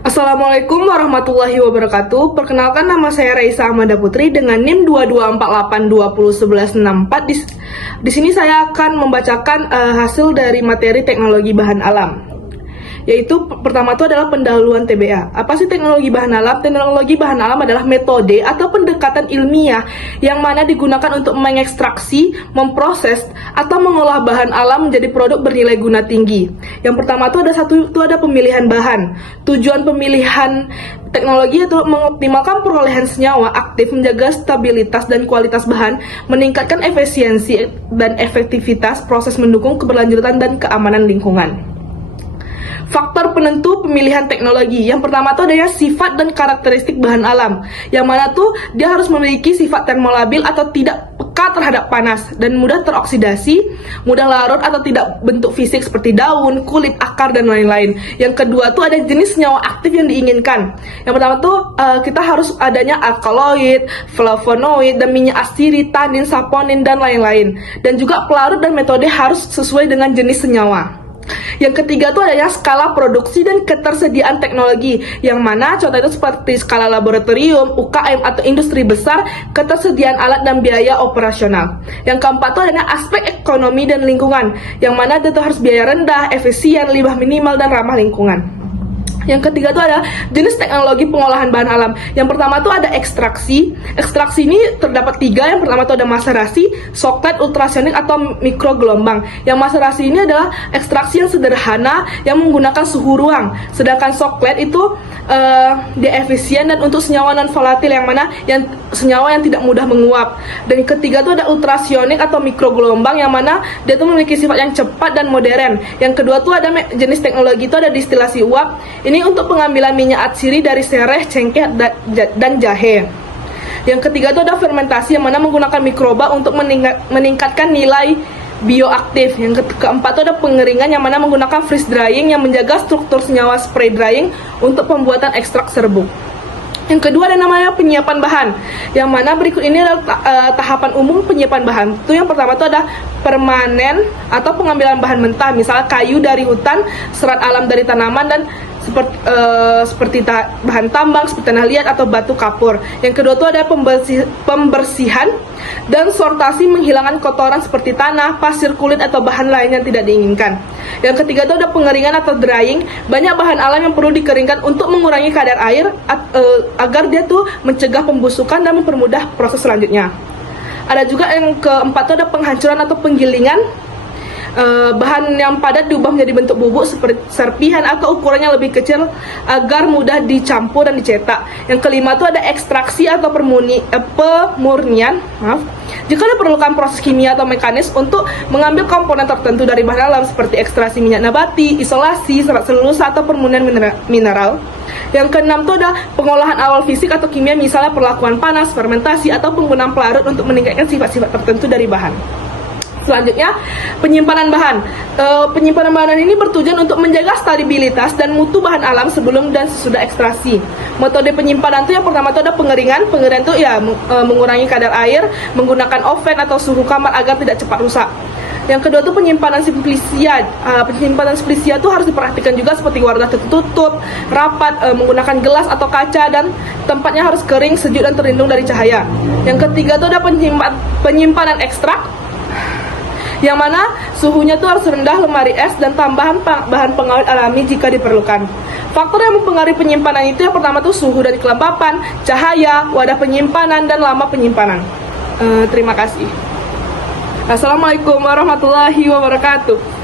Assalamualaikum warahmatullahi wabarakatuh. Perkenalkan, nama saya Raisa Amanda Putri dengan NIM 2248201164. Di sini saya akan membacakan hasil dari materi teknologi bahan alam. Yaitu pertama itu adalah pendahuluan TBA. Apa sih teknologi bahan alam? Teknologi bahan alam adalah metode atau pendekatan ilmiah yang mana digunakan untuk mengekstraksi, memproses, atau mengolah bahan alam menjadi produk bernilai guna tinggi. Yang pertama itu ada pemilihan bahan. Tujuan pemilihan teknologi itu mengoptimalkan perolehan senyawa aktif, menjaga stabilitas dan kualitas bahan, meningkatkan efisiensi dan efektivitas proses, mendukung keberlanjutan dan keamanan lingkungan. Faktor penentu pemilihan teknologi. Yang pertama itu adanya sifat dan karakteristik bahan alam. Yang mana tuh dia harus memiliki sifat termolabil atau tidak peka terhadap panas dan mudah teroksidasi, mudah larut atau tidak bentuk fisik seperti daun, kulit, akar dan lain-lain. Yang kedua tuh ada jenis senyawa aktif yang diinginkan. Yang pertama tuh kita harus adanya alkaloid, flavonoid dan minyak asiri, tanin, saponin dan lain-lain. Dan juga pelarut dan metode harus sesuai dengan jenis senyawa. Yang ketiga itu adalah skala produksi dan ketersediaan teknologi, yang mana contoh itu seperti skala laboratorium, UKM atau industri besar, ketersediaan alat dan biaya operasional. Yang keempat itu adalah aspek ekonomi dan lingkungan, yang mana itu harus biaya rendah, efisien, limbah minimal dan ramah lingkungan. Yang ketiga itu ada jenis teknologi pengolahan bahan alam. Yang pertama itu ada ekstraksi. Ekstraksi ini terdapat tiga. Yang pertama itu ada maserasi, soklet, ultrasonik atau mikrogelombang. Yang maserasi ini adalah ekstraksi yang sederhana yang menggunakan suhu ruang. Sedangkan soklet itu dia efisien dan untuk senyawa non volatil, yang mana senyawa yang tidak mudah menguap. Dan ketiga itu ada ultrasonik atau mikrogelombang, yang mana dia itu memiliki sifat yang cepat dan modern. Yang kedua itu ada jenis teknologi itu ada distilasi uap. Ini untuk pengambilan minyak atsiri dari sereh, cengkeh, dan jahe. Yang ketiga itu ada fermentasi, yang mana menggunakan mikroba untuk meningkatkan nilai bioaktif. Yang keempat itu ada pengeringan, yang mana menggunakan freeze drying yang menjaga struktur senyawa spray drying untuk pembuatan ekstrak serbuk. Yang kedua ada namanya penyiapan bahan, yang mana berikut ini adalah tahapan umum penyiapan bahan. Itu yang pertama itu ada permanen atau pengambilan bahan mentah, misalnya kayu dari hutan, serat alam dari tanaman, dan seperti bahan tambang seperti tanah liat atau batu kapur. Yang kedua itu ada pembersihan dan sortasi, menghilangkan kotoran seperti tanah, pasir, kulit atau bahan lain yang tidak diinginkan. Yang ketiga itu ada pengeringan atau drying. Banyak bahan alam yang perlu dikeringkan untuk mengurangi kadar air agar dia tuh mencegah pembusukan dan mempermudah proses selanjutnya. Ada juga yang keempat itu ada penghancuran atau penggilingan. Bahan yang padat diubah menjadi bentuk bubuk seperti serpihan atau ukurannya lebih kecil agar mudah dicampur dan dicetak. Yang kelima itu ada ekstraksi atau pemurnian. Jika diperlukan proses kimia atau mekanis untuk mengambil komponen tertentu dari bahan alam seperti ekstraksi minyak nabati, isolasi, serat selulosa atau permurnian mineral. Yang keenam itu ada pengolahan awal fisik atau kimia, misalnya perlakuan panas, fermentasi atau penggunaan pelarut untuk meningkatkan sifat-sifat tertentu dari bahan. Selanjutnya, penyimpanan bahan. Penyimpanan bahan ini bertujuan untuk menjaga stabilitas dan mutu bahan alam sebelum dan sesudah ekstraksi. Metode penyimpanan itu yang pertama itu ada pengeringan. Pengeringan itu ya mengurangi kadar air, menggunakan oven atau suhu kamar agar tidak cepat rusak. Yang kedua itu penyimpanan simplisia. Penyimpanan simplisia itu harus diperhatikan juga seperti wadah tertutup, rapat, menggunakan gelas atau kaca, dan tempatnya harus kering, sejuk dan terlindung dari cahaya. Yang ketiga itu ada penyimpanan ekstrak, yang mana suhunya itu harus rendah, lemari es, dan tambahan bahan pengawet alami jika diperlukan. Faktor yang mempengaruhi penyimpanan itu yang pertama itu suhu dari kelembapan, cahaya, wadah penyimpanan, dan lama penyimpanan. Terima kasih. Assalamualaikum warahmatullahi wabarakatuh.